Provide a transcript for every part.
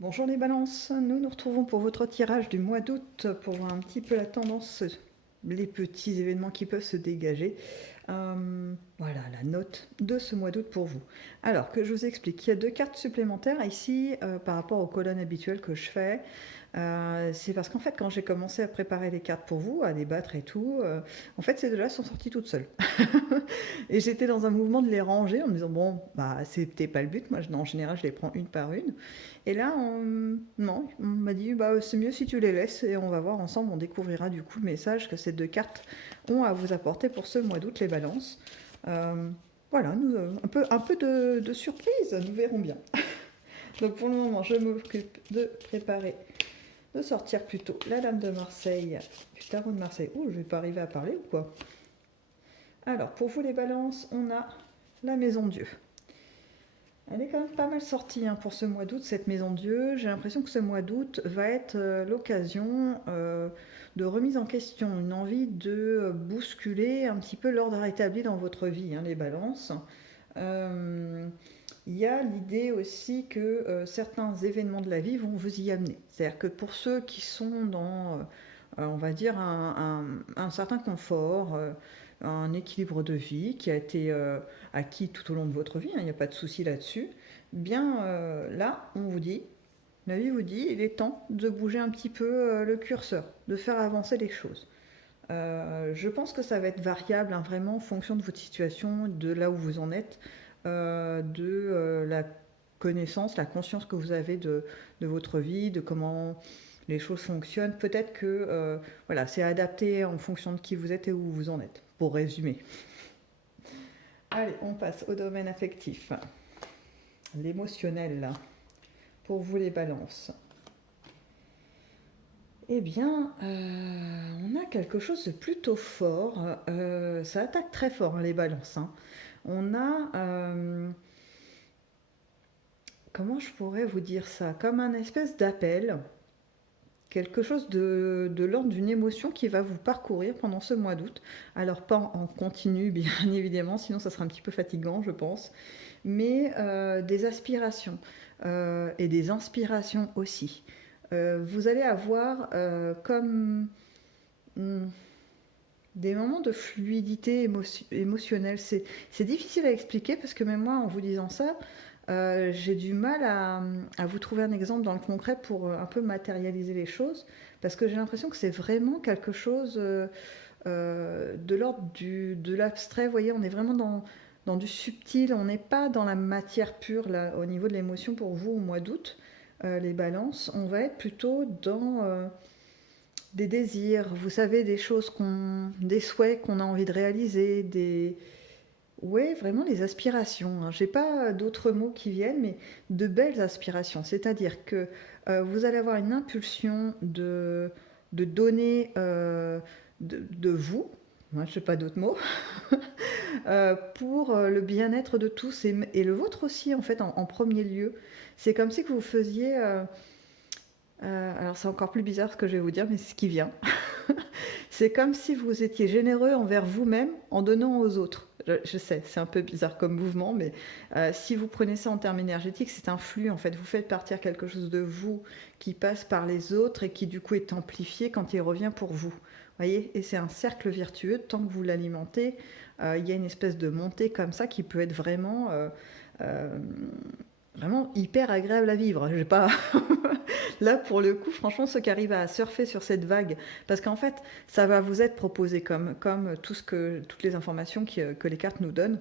Bonjour les balances, nous nous retrouvons pour votre tirage du mois d'août pour voir un petit peu la tendance, les petits événements qui peuvent se dégager. Voilà la note de ce mois d'août pour vous. Alors que je vous explique, il y a deux cartes supplémentaires ici par rapport aux colonnes habituelles que je fais. C'est parce qu'en fait quand j'ai commencé à préparer les cartes pour vous, à les battre et tout, en fait ces deux-là sont sorties toutes seules. Et j'étais dans un mouvement de les ranger en me disant bon bah c'était pas le but, moi en général je les prends une par une. Et là, non, on m'a dit bah, c'est mieux si tu les laisses et on va voir ensemble, on découvrira du coup le message que ces deux cartes ont à vous apporter pour ce mois d'août, les balances. Euh, voilà, un peu de surprise, nous verrons bien. Donc pour le moment, je m'occupe de préparer, de sortir plutôt la Dame de Marseille, du tarot de Marseille. Ouh, je vais pas arriver à parler ou quoi? Alors, pour vous les balances, on a la Maison Dieu. Elle est quand même pas mal sortie hein, pour ce mois d'août, cette Maison Dieu. J'ai l'impression que ce mois d'août va être l'occasion de remise en question, une envie de bousculer un petit peu l'ordre établi dans votre vie, hein, les balances. Euh, Il y a l'idée aussi que certains événements de la vie vont vous y amener. C'est-à-dire que pour ceux qui sont dans, on va dire, un certain confort, un équilibre de vie qui a été acquis tout au long de votre vie, hein, il n'y a pas de souci là-dessus, bien là, on vous dit, la vie vous dit, il est temps de bouger un petit peu le curseur, de faire avancer les choses. Je pense que ça va être variable hein, vraiment en fonction de votre situation, de là où vous en êtes, la connaissance, la conscience que vous avez de votre vie, de comment les choses fonctionnent. Peut-être que voilà, c'est adapté en fonction de qui vous êtes et où vous en êtes, pour résumer. Allez, on passe au domaine affectif, l'émotionnel, pour vous les balances. Eh bien, on a quelque chose de plutôt fort. Ça attaque très fort hein, les balances. Hein. On a, comment je pourrais vous dire ça? Comme un espèce d'appel, quelque chose de l'ordre d'une émotion qui va vous parcourir pendant ce mois d'août. Alors pas en continu, bien évidemment, sinon ça sera un petit peu fatigant, je pense. Mais des aspirations et des inspirations aussi. Vous allez avoir comme des moments de fluidité émotionnelle. C'est difficile à expliquer parce que même moi, en vous disant ça, j'ai du mal à vous trouver un exemple dans le concret pour un peu matérialiser les choses, parce que j'ai l'impression que c'est vraiment quelque chose de l'ordre de l'abstrait. Vous voyez, on est vraiment dans du subtil, on n'est pas dans la matière pure là, au niveau de l'émotion pour vous au mois d'août. Les balances, on va être plutôt dans des désirs, vous savez, des souhaits qu'on a envie de réaliser, ouais, vraiment des aspirations. Hein. J'ai pas d'autres mots qui viennent, mais de belles aspirations. C'est-à-dire que vous allez avoir une impulsion de donner de vous, moi je sais pas d'autres mots, pour le bien-être de tous et le vôtre aussi en fait en premier lieu. C'est comme si que vous faisiez alors c'est encore plus bizarre ce que je vais vous dire, mais c'est ce qui vient. C'est comme si vous étiez généreux envers vous-même en donnant aux autres. Je sais, c'est un peu bizarre comme mouvement, mais si vous prenez ça en termes énergétiques, c'est un flux en fait. Vous faites partir quelque chose de vous qui passe par les autres et qui du coup est amplifié quand il revient pour vous. Voyez, et c'est un cercle vertueux. Tant que vous l'alimentez, il y a une espèce de montée comme ça qui peut être euh, vraiment hyper agréable à vivre. J'ai pas là pour le coup, franchement, ceux qui arrivent à surfer sur cette vague, parce qu'en fait, ça va vous être proposé comme toutes les informations que les cartes nous donnent.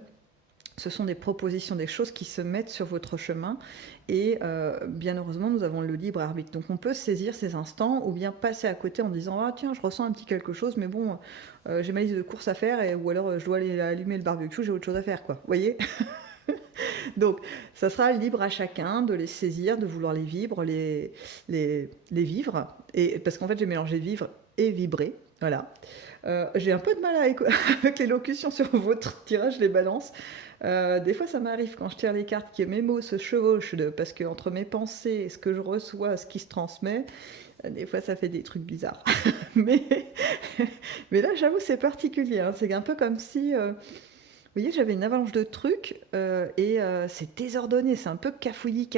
Ce sont des propositions, des choses qui se mettent sur votre chemin. Et bien heureusement, nous avons le libre arbitre. Donc on peut saisir ces instants ou bien passer à côté en disant ah tiens, je ressens un petit quelque chose, mais bon, j'ai ma liste de courses à faire ou alors je dois aller allumer le barbecue, j'ai autre chose à faire, quoi. Vous voyez? Donc, ça sera libre à chacun de les saisir, de vouloir les vivre, les vivre. Et, parce qu'en fait, j'ai mélangé vivre et vibrer. Voilà. J'ai un peu de mal avec l'élocution sur votre tirage, les balances. Des fois, ça m'arrive quand je tire les cartes que mes mots se chevauchent parce que entre mes pensées, ce que je reçois, ce qui se transmet, des fois, ça fait des trucs bizarres. mais, mais là, j'avoue, c'est particulier. Hein. C'est un peu comme si Vous voyez, j'avais une avalanche de trucs et c'est désordonné, c'est un peu cafouillis.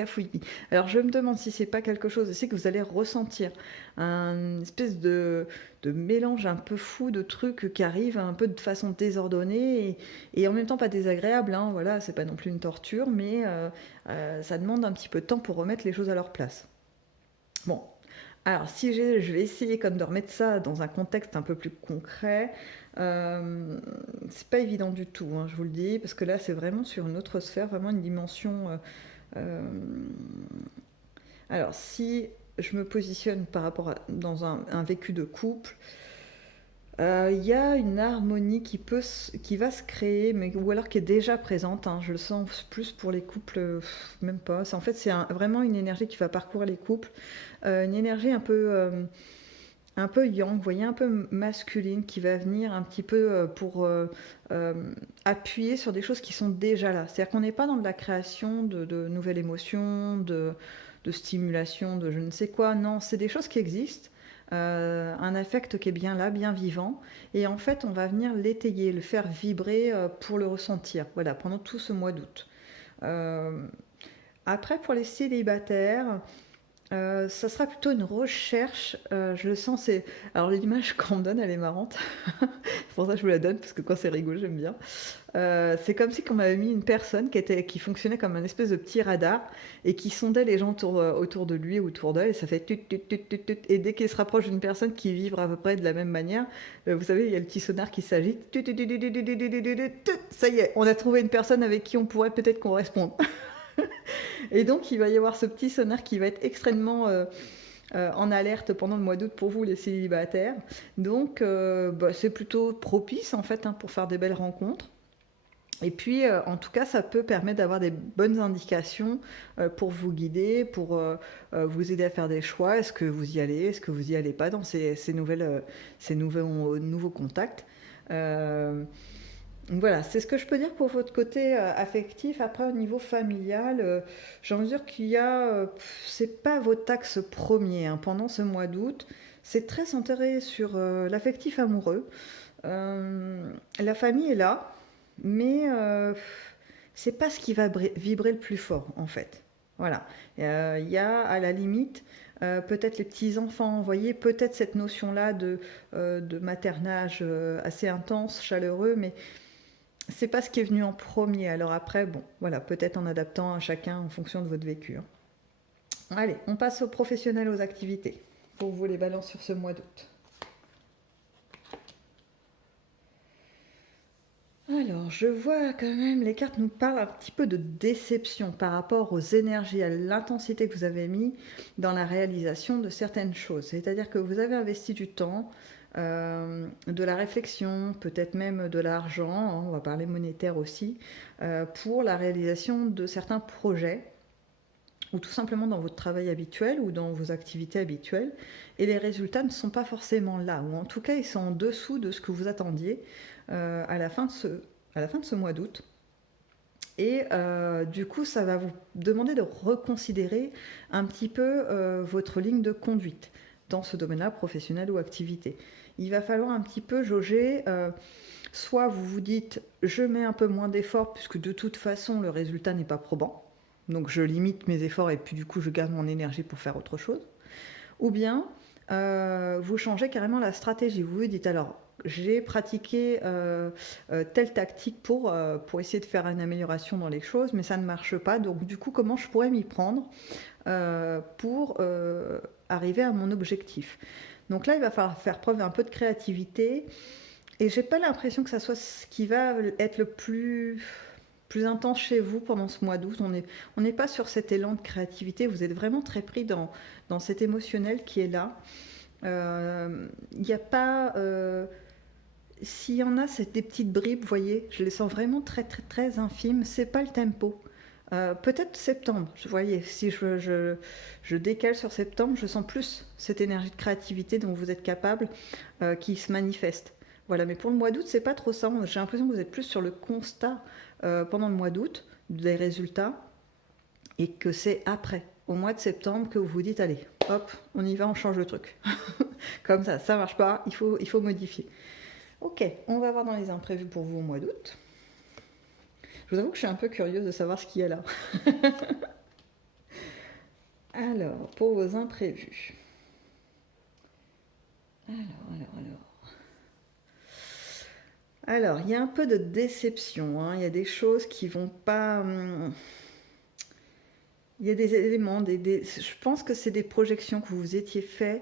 Alors je me demande si c'est pas quelque chose aussi que vous allez ressentir, une espèce de mélange un peu fou de trucs qui arrivent un peu de façon désordonnée et en même temps pas désagréable, hein, voilà, c'est pas non plus une torture, mais ça demande un petit peu de temps pour remettre les choses à leur place. Bon, alors, si je vais essayer comme de remettre ça dans un contexte un peu plus concret, c'est pas évident du tout, hein, je vous le dis, parce que là, c'est vraiment sur une autre sphère, vraiment une dimension. Euh, alors, si je me positionne par rapport dans un vécu de couple, il y a une harmonie qui va se créer, mais, ou alors qui est déjà présente, hein, je le sens plus pour les couples, même pas. En fait, c'est vraiment une énergie qui va parcourir les couples, une énergie un peu yang, vous voyez, un peu masculine, qui va venir un petit peu pour euh, appuyer sur des choses qui sont déjà là. C'est-à-dire qu'on n'est pas dans de la création de nouvelles émotions, de stimulation, de je ne sais quoi. Non, c'est des choses qui existent. Un affect qui est bien là, bien vivant. Et en fait, on va venir l'étayer, le faire vibrer pour le ressentir. Voilà, pendant tout ce mois d'août. Euh, Après, pour les célibataires, ça sera plutôt une recherche, je le sens, c'est... Alors l'image qu'on me donne, elle est marrante. C'est pour ça que je vous la donne, parce que quand c'est rigolo, j'aime bien. C'est comme si on m'avait mis une personne qui fonctionnait comme un espèce de petit radar et qui sondait les gens autour de lui, autour d'elle, et ça fait tut, tut, tut, tut, tut. Et dès qu'il se rapproche d'une personne qui vibre à peu près de la même manière, vous savez, il y a le petit sonar qui s'agite. Tut, tut, tut, tut, tut, tut, tut, tut, tut, tut. Ça y est, on a trouvé une personne avec qui on pourrait peut-être correspondre. Et donc, il va y avoir ce petit sonar qui va être extrêmement en alerte pendant le mois d'août pour vous, les célibataires. Donc, c'est plutôt propice, en fait, hein, pour faire des belles rencontres. Et puis, en tout cas, ça peut permettre d'avoir des bonnes indications pour vous guider, pour vous aider à faire des choix. Est-ce que vous y allez, est-ce que vous y allez pas dans ces nouveaux contacts. Donc voilà, c'est ce que je peux dire pour votre côté affectif. Après, au niveau familial, j'ai envie de dire qu'il y a, c'est pas votre axe premier, hein, pendant ce mois d'août. C'est très centré sur l'affectif amoureux. La famille est là, mais c'est pas ce qui va vibrer le plus fort en fait. Voilà. Il y a à la limite peut-être les petits enfants, vous voyez, peut-être cette notion-là de maternage assez intense, chaleureux, mais c'est pas ce qui est venu en premier. Alors après, bon, voilà, peut-être en adaptant à chacun en fonction de votre vécu, hein. Allez, on passe aux professionnels, aux activités, pour vous les balances sur ce mois d'août. Alors, je vois quand même, les cartes nous parlent un petit peu de déception par rapport aux énergies, à l'intensité que vous avez mis dans la réalisation de certaines choses. C'est-à-dire que vous avez investi du temps, de la réflexion, peut-être même de l'argent, hein, on va parler monétaire aussi, pour la réalisation de certains projets, ou tout simplement dans votre travail habituel ou dans vos activités habituelles, et les résultats ne sont pas forcément là, ou en tout cas ils sont en dessous de ce que vous attendiez à la fin de ce mois d'août. Et du coup, ça va vous demander de reconsidérer un petit peu votre ligne de conduite dans ce domaine-là, professionnel ou activité. Il va falloir un petit peu jauger, soit vous vous dites, je mets un peu moins d'efforts puisque de toute façon le résultat n'est pas probant, donc je limite mes efforts et puis du coup je garde mon énergie pour faire autre chose. Ou bien vous changez carrément la stratégie. Vous vous dites alors, j'ai pratiqué telle tactique pour essayer de faire une amélioration dans les choses, mais ça ne marche pas. Donc du coup, comment je pourrais m'y prendre pour arriver à mon objectif. Donc là, il va falloir faire preuve d'un peu de créativité. Et j'ai pas l'impression que ça soit ce qui va être le plus intense chez vous pendant ce mois d'août. On n'est pas sur cet élan de créativité. Vous êtes vraiment très pris dans cet émotionnel qui est là. Il n'y a pas... s'il y en a, c'est des petites bribes, vous voyez, je les sens vraiment très très très infimes. C'est pas le tempo. Peut-être septembre, vous voyez, si je décale sur septembre, je sens plus cette énergie de créativité dont vous êtes capable qui se manifeste. Voilà, mais pour le mois d'août, c'est pas trop ça. J'ai l'impression que vous êtes plus sur le constat pendant le mois d'août des résultats et que c'est après, au mois de septembre, que vous vous dites allez, hop, on y va, on change le truc. Comme ça marche pas, il faut modifier. Ok, on va voir dans les imprévus pour vous au mois d'août. Je vous avoue que je suis un peu curieuse de savoir ce qu'il y a là. Alors, pour vos imprévus. Alors, il y a un peu de déception, hein. Il y a des choses qui vont pas. Il y a des éléments, je pense que c'est des projections que vous vous étiez fait.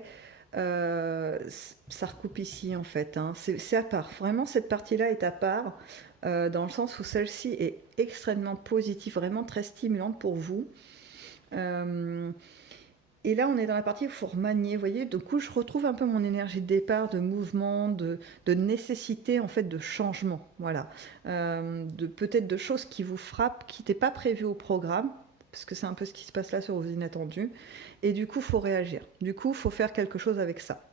Ça recoupe ici en fait, hein. C'est à part. Vraiment, cette partie-là est à part, dans le sens où celle-ci est extrêmement positive, vraiment très stimulante pour vous. Et là, on est dans la partie où il faut remanier, vous voyez. Du coup, je retrouve un peu mon énergie de départ, de mouvement, de nécessité, en fait, de changement. Voilà. Peut-être de choses qui vous frappent, qui n'étaient pas prévues au programme, parce que c'est un peu ce qui se passe là sur vos inattendus. Et du coup, il faut réagir. Du coup, il faut faire quelque chose avec ça.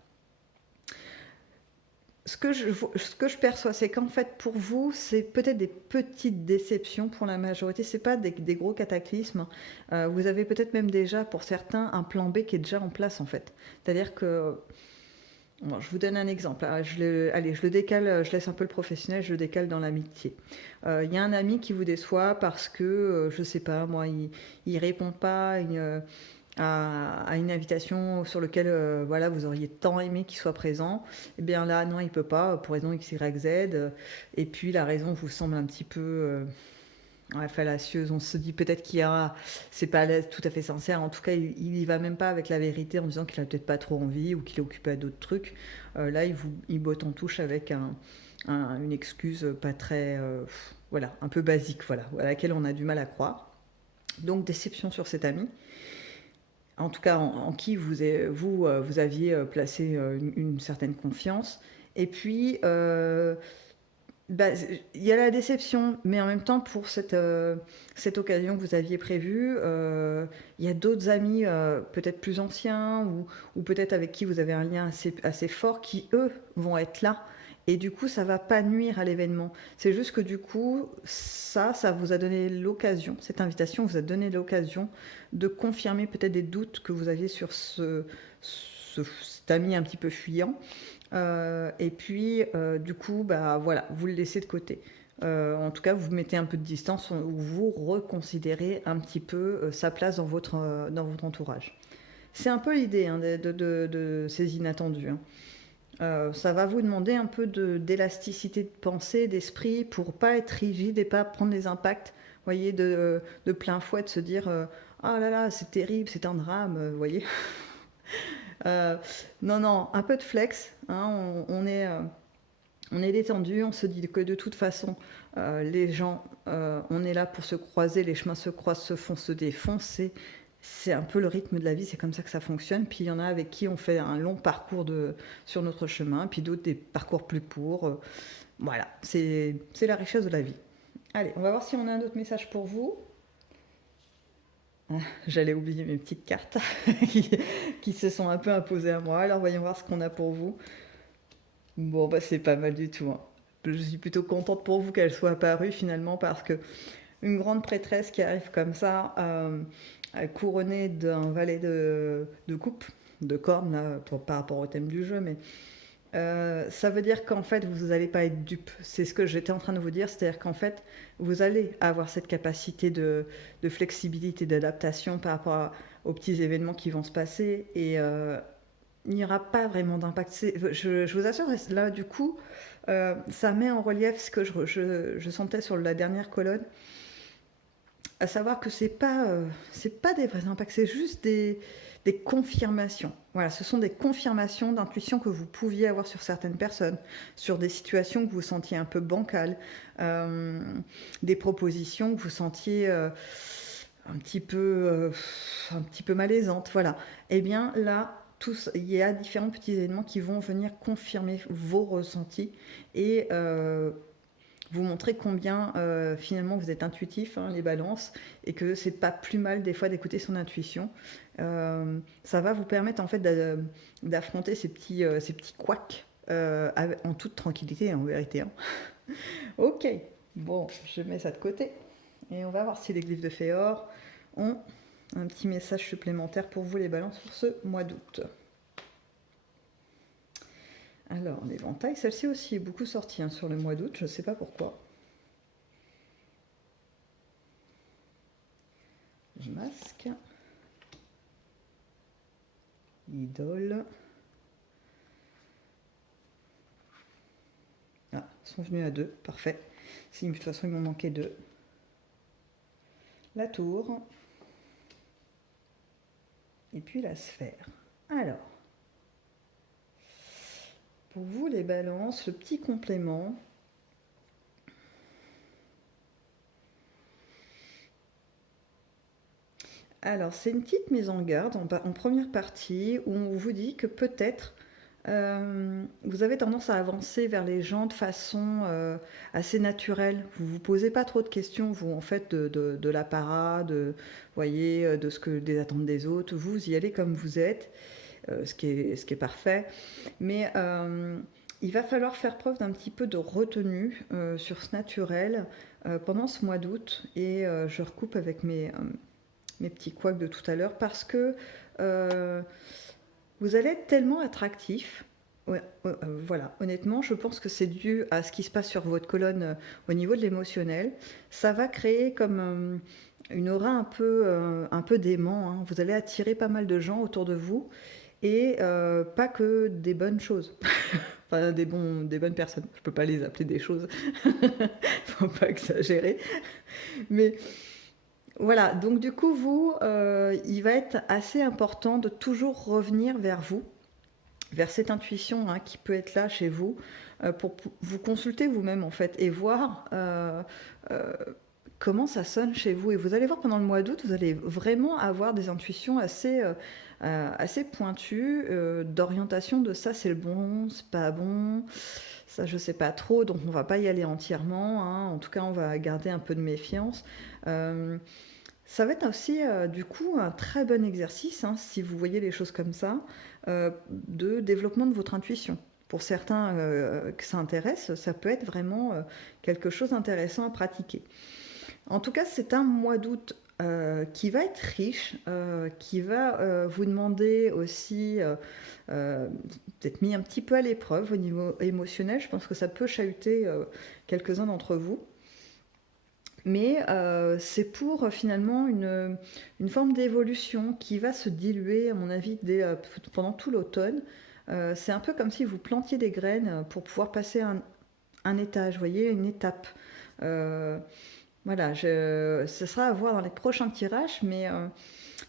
Ce que je perçois, c'est qu'en fait, pour vous, c'est peut-être des petites déceptions pour la majorité. C'est pas des gros cataclysmes. Vous avez peut-être même déjà, pour certains, un plan B qui est déjà en place, en fait. C'est-à-dire que... Bon, je vous donne un exemple. Allez, je le décale, je laisse un peu le professionnel, je le décale dans l'amitié. Il y a un ami qui vous déçoit parce que, je sais pas, moi, il répond pas à une invitation sur laquelle voilà, vous auriez tant aimé qu'il soit présent. Et bien là, non, il peut pas, pour raison X, Y, Z. Et puis la raison vous semble un petit peu fallacieuse. On se dit peut-être c'est pas tout à fait sincère. En tout cas, il y va même pas avec la vérité en disant qu'il a peut-être pas trop envie ou qu'il est occupé à d'autres trucs. Là, il botte en touche avec une excuse pas très... voilà, un peu basique, voilà, à laquelle on a du mal à croire. Donc, déception sur cet ami. En tout cas, en qui vous aviez placé une certaine confiance. Et puis, il y a la déception, mais en même temps, pour cette occasion que vous aviez prévue, il y a d'autres amis, peut-être plus anciens, ou peut-être avec qui vous avez un lien assez fort, qui, eux, vont être là. Et du coup, ça ne va pas nuire à l'événement. C'est juste que du coup, ça vous a donné l'occasion, cette invitation vous a donné l'occasion de confirmer peut-être des doutes que vous aviez sur cet ami un petit peu fuyant. Et puis, du coup, voilà, vous le laissez de côté. En tout cas, vous mettez un peu de distance, ou vous reconsidérez un petit peu sa place dans votre entourage. C'est un peu l'idée, hein, de ces inattendus, hein. Ça va vous demander un peu d'élasticité de pensée, d'esprit, pour pas être rigide et pas prendre des impacts, voyez, de plein fouet, de se dire ah là là, c'est terrible, c'est un drame, vous voyez. Non, un peu de flex, hein, on est détendu, on se dit que de toute façon, les gens, on est là pour se croiser, les chemins se croisent, se font, se défoncent. C'est un peu le rythme de la vie, c'est comme ça que ça fonctionne. Puis il y en a avec qui on fait un long parcours sur notre chemin, puis d'autres des parcours plus courts. Voilà, c'est la richesse de la vie. Allez, on va voir si on a un autre message pour vous. J'allais oublier mes petites cartes qui se sont un peu imposées à moi. Alors voyons voir ce qu'on a pour vous. Bon, c'est pas mal du tout, hein. Je suis plutôt contente pour vous qu'elle soit apparue finalement, parce que une grande prêtresse qui arrive comme ça, couronnée d'un valet de coupe, de cornes, là, par rapport au thème du jeu, mais ça veut dire qu'en fait, vous n'allez pas être dupe. C'est ce que j'étais en train de vous dire, c'est-à-dire qu'en fait, vous allez avoir cette capacité de flexibilité, d'adaptation par rapport aux petits événements qui vont se passer, et il n'y aura pas vraiment d'impact. Je vous assure, là, du coup, ça met en relief ce que je sentais sur la dernière colonne, à savoir que c'est pas des vrais impacts, c'est juste des confirmations. Voilà, ce sont des confirmations d'intuition que vous pouviez avoir sur certaines personnes, sur des situations que vous sentiez un peu bancales, des propositions que vous sentiez un petit peu malaisantes. Voilà. Eh bien là, il y a différents petits éléments qui vont venir confirmer vos ressentis et vous montrer combien finalement vous êtes intuitif, hein, les balances, et que c'est pas plus mal des fois d'écouter son intuition. Ça va vous permettre en fait d'affronter ces petits couacs en toute tranquillité, en vérité, hein. Ok, bon, je mets ça de côté et on va voir si les glyphes de Féor ont un petit message supplémentaire pour vous, les balances, pour ce mois d'août. Alors, l'éventail, celle-ci aussi est beaucoup sortie, hein, sur le mois d'août, je ne sais pas pourquoi. masque. Idole. Ah, ils sont venus à 2, parfait. Si, de toute façon, il m'en manquait 2. La tour. Et puis la sphère. Alors, pour vous les balances, le petit complément. Alors, c'est une petite mise en garde en première partie où on vous dit que peut-être vous avez tendance à avancer vers les gens de façon assez naturelle. Vous ne vous posez pas trop de questions, vous, en fait, de l'apparat, voyez, de des attentes des autres. Vous y allez comme vous êtes, ce qui est parfait. Mais il va falloir faire preuve d'un petit peu de retenue sur ce naturel pendant ce mois d'août. Et je recoupe avec mes petits couacs de tout à l'heure parce que vous allez être tellement attractif. Ouais, voilà, honnêtement, je pense que c'est dû à ce qui se passe sur votre colonne au niveau de l'émotionnel. Ça va créer comme une aura un peu d'aimant, hein. Vous allez attirer pas mal de gens autour de vous et pas que des bonnes choses. Enfin, des bonnes personnes. Je peux pas les appeler des choses. Faut pas exagérer. Mais voilà, donc du coup, vous, il va être assez important de toujours revenir vers vous, vers cette intuition hein, qui peut être là chez vous, pour vous consulter vous-même en fait et voir comment ça sonne chez vous. Et vous allez voir pendant le mois d'août, vous allez vraiment avoir des intuitions assez pointues, d'orientation de ça c'est le bon, c'est pas bon, ça je sais pas trop, donc on va pas y aller entièrement, hein. En tout cas on va garder un peu de méfiance. Ça va être aussi du coup un très bon exercice, hein, si vous voyez les choses comme ça, de développement de votre intuition. Pour certains que ça intéresse, ça peut être vraiment quelque chose d'intéressant à pratiquer. En tout cas, c'est un mois d'août qui va être riche, qui va vous demander aussi d'être mis un petit peu à l'épreuve au niveau émotionnel. Je pense que ça peut chahuter quelques-uns d'entre vous. Mais c'est pour finalement une forme d'évolution qui va se diluer, à mon avis, pendant tout l'automne. C'est un peu comme si vous plantiez des graines pour pouvoir passer un étage, vous voyez, une étape. Voilà, ce sera à voir dans les prochains tirages, mais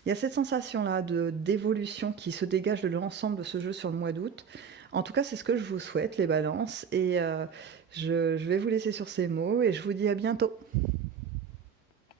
il y a cette sensation-là d'évolution qui se dégage de l'ensemble de ce jeu sur le mois d'août. En tout cas, c'est ce que je vous souhaite, les balances. Et je vais vous laisser sur ces mots et je vous dis à bientôt.